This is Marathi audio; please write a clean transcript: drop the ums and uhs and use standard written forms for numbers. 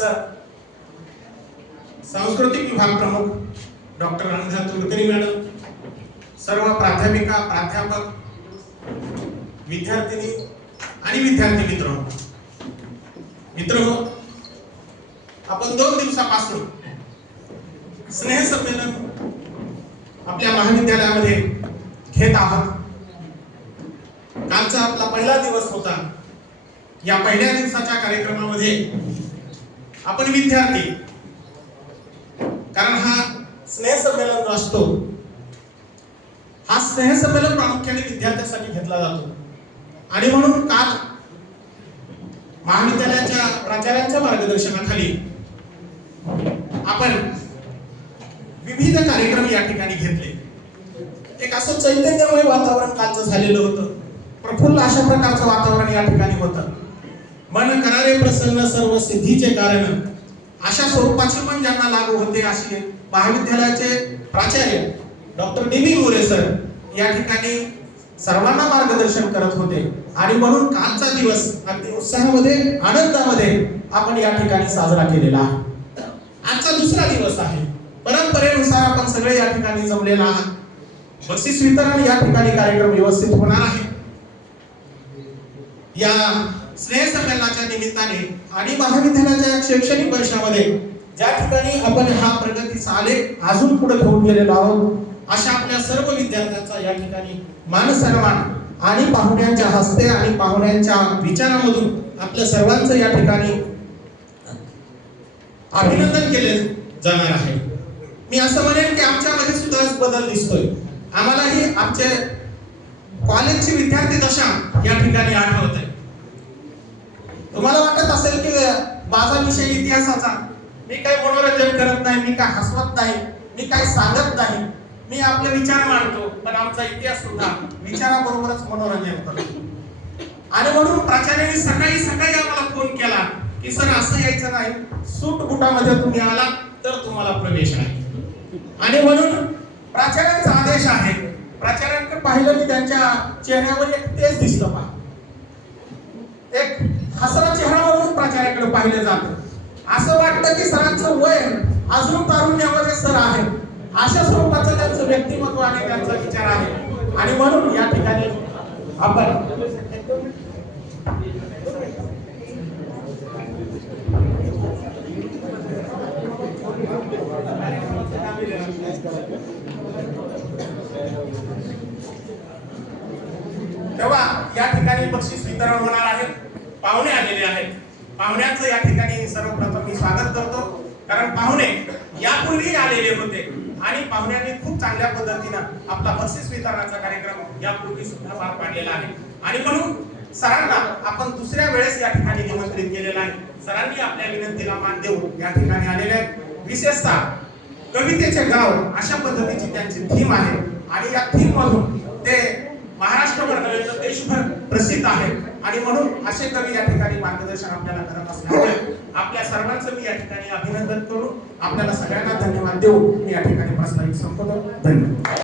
सर, सांस्कृतिक विभाग प्रमुख डॉक्टर अनिता तुलकरी मॅडम, सर्व प्राध्यापिका, प्राध्यापक, विद्यार्थिनी आणि विद्यार्थी मित्र, आपण 2 दिवसापासून स्नेह संमेलन आपल्या महाविद्यालयामध्ये घेत आहात। कालचा आपला पहिला दिवस होता। या पहिल्या दिवसाच्या कार्यक्रमामध्ये आपण विद्यार्थी, कारण हा स्नेह संमेलन जो असतो, हा स्नेह संमेलन प्रामुख्याने विद्यार्थ्यांसाठी घेतला जातो आणि म्हणून काल महाविद्यालयाच्या प्राचार्यांच्या मार्गदर्शनाखाली आपण विविध कार्यक्रम या ठिकाणी घेतले। एक असं चैतन्यमय वातावरण कालचं झालेलं होतं। प्रफुल्ल अशा प्रकारचं वातावरण या ठिकाणी होतं। मन करारे प्रसन्न सर्व सिद्धीचे कारण, अशा स्वरूपाची मन ज्यांना लागू होते असे महाविद्यालयाचे प्राचार्य डॉक्टर डी.बी. मोरे सर या ठिकाणी सर्वांना मार्गदर्शन करत होते आणि म्हणून कालचा दिवस अगदी उत्साहामध्ये, आनंदामध्ये आपण या ठिकाणी साजरा केलेला आहे। आजचा दुसरा दिवस आहे। परंपरेनुसार आपण सगळे या ठिकाणी जमलेला आहात। बक्षीस वितरण या ठिकाणी कार्यक्रम व्यवस्थित होणार आहे। या स्नेह संमेलनाच्या निमित्ताने आणि महाविद्यालयाच्या शैक्षणिक वर्षामध्ये ज्या ठिकाणी आपण हा प्रगतीचा आलेख अजून पुढे घेऊन गेलेलो आहोत, अशा आपल्या सर्व विद्यार्थ्यांचा या ठिकाणी मान सन्मान आणि पाहुण्यांच्या हस्ते आणि पाहुण्यांच्या विचारामधून आपल्या सर्वांचं या ठिकाणी अभिनंदन केले जाणार आहे। मी असं म्हणेन की आमच्यामध्ये सुद्धा बदल दिसतोय। आम्हालाही आमचे कॉलेजची विद्यार्थी दशा या ठिकाणी आठवते। तुम्हाला वाटत असेल की माझा विषय इतिहासाचा, मी काही मनोरंजन करत नाही, मी काय हसवत नाही, मी काय सांगत नाही, मी आपले विचार मांडतो, पण आमचा इतिहास सुद्धा विचाराबरोबरच मनोरंजन करतो। आणि म्हणून प्राचार्यांनी सकाळी आम्हाला फोन केला की सर असं यायचं नाही, सूट बुटामध्ये तुम्ही आला तर तुम्हाला प्रवेश आहे। आणि म्हणून प्राचार्यांचा आदेश आहे। प्राचार्यांकडे पाहिलं की त्यांच्या चेहऱ्यावर एक तेज दिसलं पहा, एक हसरा चेहरा म्हणून प्राचार्याकडे पाहिलं जातं। असं वाटतं की सरांचं वय अजून तारुण्यामध्ये सर आहे, अशा स्वरूपाचं त्यांचं व्यक्तिमत्व आणि त्यांचा विचार आहे। आणि म्हणून या ठिकाणी आपण तेव्हा या ठिकाणी बक्षीस वितरण होणार आहे। पाहुणे आलेले आहेत। पाहुण्यांचं या ठिकाणी सर्वप्रथम मी स्वागत करतो, कारण पाहुणे यापूर्वी आलेले होते आणि पाहुण्यांनी खूप चांगल्या पद्धतीनं आपला बक्षीस वितरणाचा कार्यक्रम यापूर्वी सुद्धा पार पाडलेला आहे। आणि म्हणून सरांना आपण दुसऱ्या वेळेस या ठिकाणी निमंत्रित केलेलं आहे। सरांनी आपल्या विनंतीला मान देऊन या ठिकाणी आलेले आहेत। विशेषतः कवितेचे गाव अशा पद्धतीची त्यांची थीम आहे आणि या थीम मधून ते महाराष्ट्रभर नव्हे तर देशभर प्रसिद्ध आहे। आणि म्हणून असे कवी या ठिकाणी मार्गदर्शन आपल्याला करत असल्यामुळे आपल्या सर्वांचं मी या ठिकाणी अभिनंदन करून आपल्याला सगळ्यांना धन्यवाद देऊन मी या ठिकाणी प्रस्तावित संपवतो। धन्यवाद।